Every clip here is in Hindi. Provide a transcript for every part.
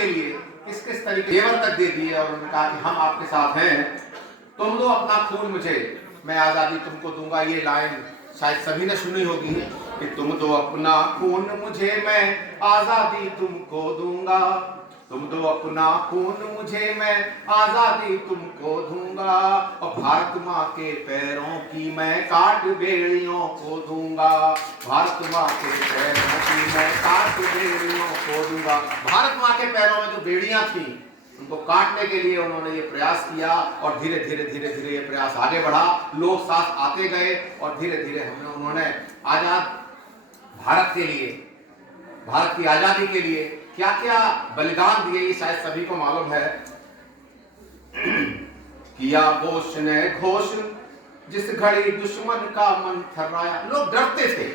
के लिए किस किस तरीके जेवर तक दे दिए और उन्होंने कहा कि हम आपके साथ हैं, तुम दो अपना खून मुझे, मैं आज़ादी तुमको दूंगा। ये लाइन शायद सभी ने सुनी होगी कि तुम दो अपना खून मुझे, मैं आज़ादी तुमको दूंगा। तुम दो अपना खून मुझे, मैं आज़ादी तुमको दूंगा। और भारत माँ के पैरों की मैं काट बेड़ियों को दूंगा। भारत माँ के पैरों की मैं काट बेड़ियों को दूंगा। भारत माँ के पैरों में जो बेड़ियां थी उनको काटने के लिए उन्होंने ये प्रयास किया और धीरे धीरे धीरे धीरे ये प्रयास आगे बढ़ा। लोग साथ आते गए और धीरे धीरे उन्होंने आजाद भारत के लिए, भारत की आजादी के लिए क्या क्या बलिदान दिए, ये शायद सभी को मालूम है। किया घोष ने घोष, जिस घड़ी दुश्मन का मन थर्राया। लोग डरते थे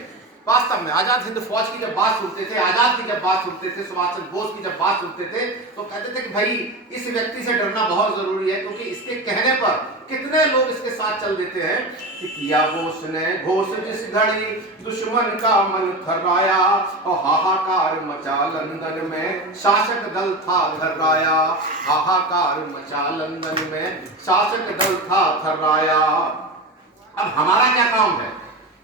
वास्तव में। आजाद हिंद फौज की जब बात सुनते थे, आजाद की जब बात सुनते थे, सुभाष चंद्र बोस की जब बात सुनते थे, तो कहते थे कि भाई इस व्यक्ति से डरना बहुत जरूरी है, क्योंकि इसके कहने पर कितने लोग इसके साथ चल देते हैं। कि किया घोष ने घोष, जिस घड़ी दुश्मन का मन थर्राया, और हाहाकार मचा लंदन में शासक दल था थर्राया। हाहाकार मचा लंदन में शासक दल था थर्राया। अब हमारा क्या काम है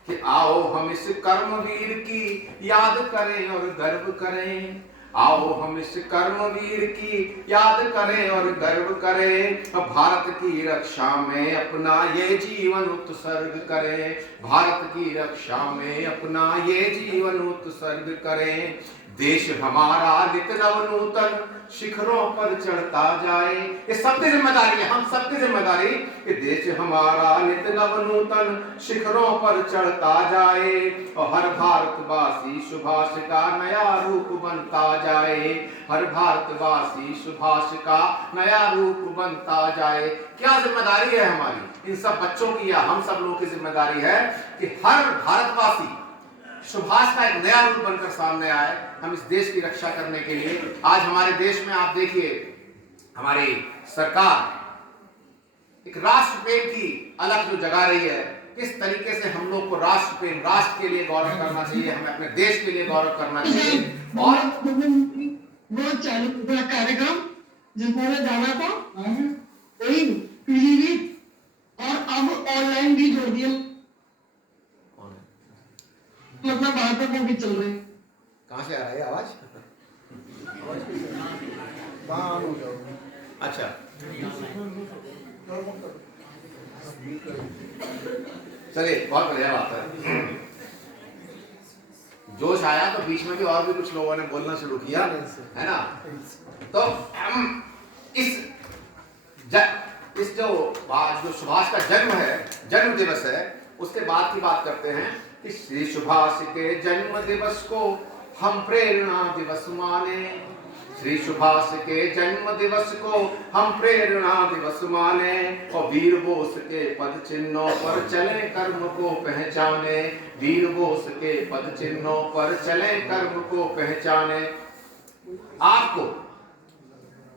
कि आओ हम इस कर्मवीर की याद करें और गर्व करें। आओ हम इस कर्मवीर की याद करें और गर्व करें। भारत की रक्षा में अपना ये जीवन उत्सर्ग करें। भारत की रक्षा में अपना ये जीवन उत्सर्ग करें। देश हमारा नित नव नूतन शिखरों पर चढ़ता जाए। ये सबकी जिम्मेदारी है, हम सबकी जिम्मेदारी कि देश हमारा नित नव नूतन शिखरों पर चढ़ता जाए। और हर भारतवासी सुभाष का नया रूप बनता जाए। हर भारतवासी सुभाष का नया रूप बनता जाए। क्या जिम्मेदारी है हमारी, इन सब बच्चों की या हम सब लोगों की जिम्मेदारी है कि हर भारतवासी सुभाष का एक नया रूप बनकर सामने आए, हम इस देश की रक्षा करने के लिए। आज हमारे देश में आप देखिए, हमारी सरकार एक राष्ट्र प्रेम की अलख जो जगा रही है। किस तरीके से हम लोग को राष्ट्र प्रेम, राष्ट्र के लिए गौरव करना चाहिए, हमें अपने देश के लिए गौरव करना चाहिए। और वो चालू पूरा कार्यक्रम जिसमें जाना था वही पीलीभीत और अब ऑनलाइन भी जोड़ दिया, मतलब बाहर तक भी चल रहे। कहाँ से आ रहा है आवाज? अच्छा, चलिए बहुत बढ़िया बात है। जोश आया तो बीच में भी और भी कुछ लोगों ने बोलना शुरू किया, है ना। तो हम इस जो सुभाष का जन्म है, जन्म दिवस है, उसके बाद की बात करते हैं कि श्री सुभाष के जन्म दिवस को हम प्रेरणा दिवस माने। श्री सुभाष के जन्म दिवस को हम प्रेरणा दिवस माने। और वीर बोस के पद चिन्हों पर चले कर्म को पहचाने। वीर बोस के पद चिन्हों पर चले कर्म को पहचाने। आपको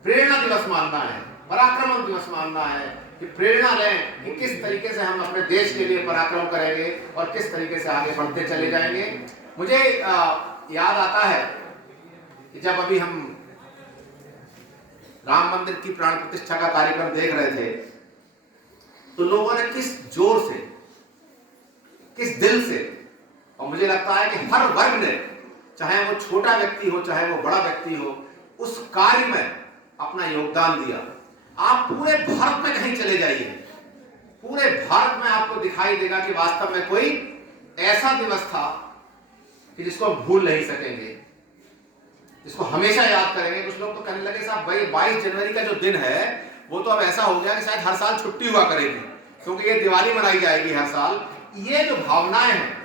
प्रेरणा दिवस मानना है, पराक्रम दिवस मानना है, कि प्रेरणा लें कि किस तरीके से हम अपने देश के लिए पराक्रम करेंगे और किस तरीके से आगे बढ़ते चले जाएंगे। मुझे याद आता है कि जब अभी हम राम मंदिर की प्राण प्रतिष्ठा का कार्यक्रम देख रहे थे, तो लोगों ने किस जोर से, किस दिल से, और मुझे लगता है कि हर वर्ग ने, चाहे वो छोटा व्यक्ति हो चाहे वो बड़ा व्यक्ति हो, उस कार्य में अपना योगदान दिया। आप पूरे भारत में कहीं चले जाइए, पूरे भारत में आपको दिखाई देगा कि वास्तव में कोई ऐसा दिवस था कि जिसको हम भूल नहीं सकेंगे, जिसको हमेशा याद करेंगे। कुछ लोग तो कहने लगे साहब भाई 22 जनवरी का जो दिन है वो तो अब ऐसा हो गया कि शायद हर साल छुट्टी हुआ करेगी, क्योंकि ये दिवाली मनाई जाएगी हर साल। ये जो भावनाएं हैं,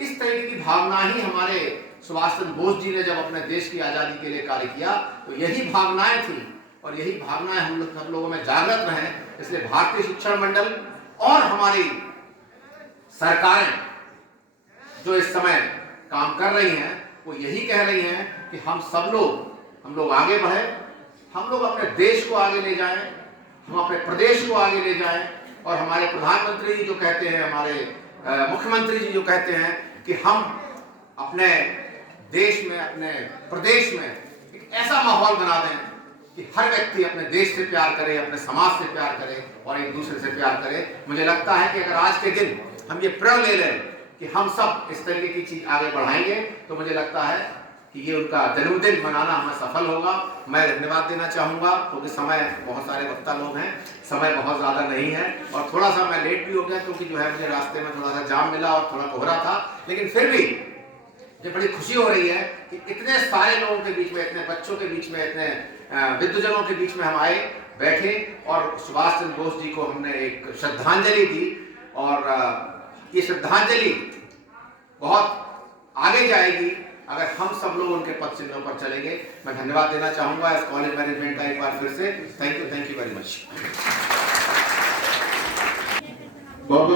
इस तरीके की भावना ही हमारे सुभाष चंद्र बोस जी ने जब अपने देश की आजादी के लिए कार्य किया, तो यही भावनाएं थी और यही भावनाएं हम लोगों में जागृत रहें। इसलिए भारतीय शिक्षण मंडल और हमारी सरकारें जो इस समय काम कर रही हैं, वो यही कह रही हैं कि हम लोग आगे बढ़े, हम लोग अपने देश को आगे ले जाएं, हम अपने प्रदेश को आगे ले जाएं। और हमारे प्रधानमंत्री जी जो कहते हैं, हमारे मुख्यमंत्री जी जो कहते हैं कि हम अपने देश में, अपने प्रदेश में एक ऐसा माहौल बना दें कि हर व्यक्ति अपने देश से प्यार करे, अपने समाज से प्यार करे और एक दूसरे से प्यार करे। मुझे लगता है कि अगर आज के दिन हम ये प्रण ले लें कि हम सब इस तरीके की चीज आगे बढ़ाएंगे, तो मुझे लगता है कि ये उनका जन्मदिन मनाना हमें सफल होगा। मैं धन्यवाद देना चाहूँगा क्योंकि समय, बहुत सारे वक्ता लोग हैं, समय बहुत ज़्यादा नहीं है और थोड़ा सा मैं लेट भी हो गया क्योंकि जो है मुझे रास्ते में थोड़ा सा जाम मिला और थोड़ा कोहरा था, लेकिन फिर भी मुझे बड़ी खुशी हो रही है कि इतने सारे लोगों के बीच में, इतने बच्चों के बीच में, इतने विद्वजनों के बीच में हम आए, बैठे और सुभाष चंद्र बोस जी को हमने एक श्रद्धांजलि दी। और ये श्रद्धांजलि बहुत आगे जाएगी अगर हम सब लोग उनके पद चिन्हों पर चलेंगे। मैं धन्यवाद देना चाहूंगा इस कॉलेज मैनेजमेंट का एक बार फिर से। Thank you very much.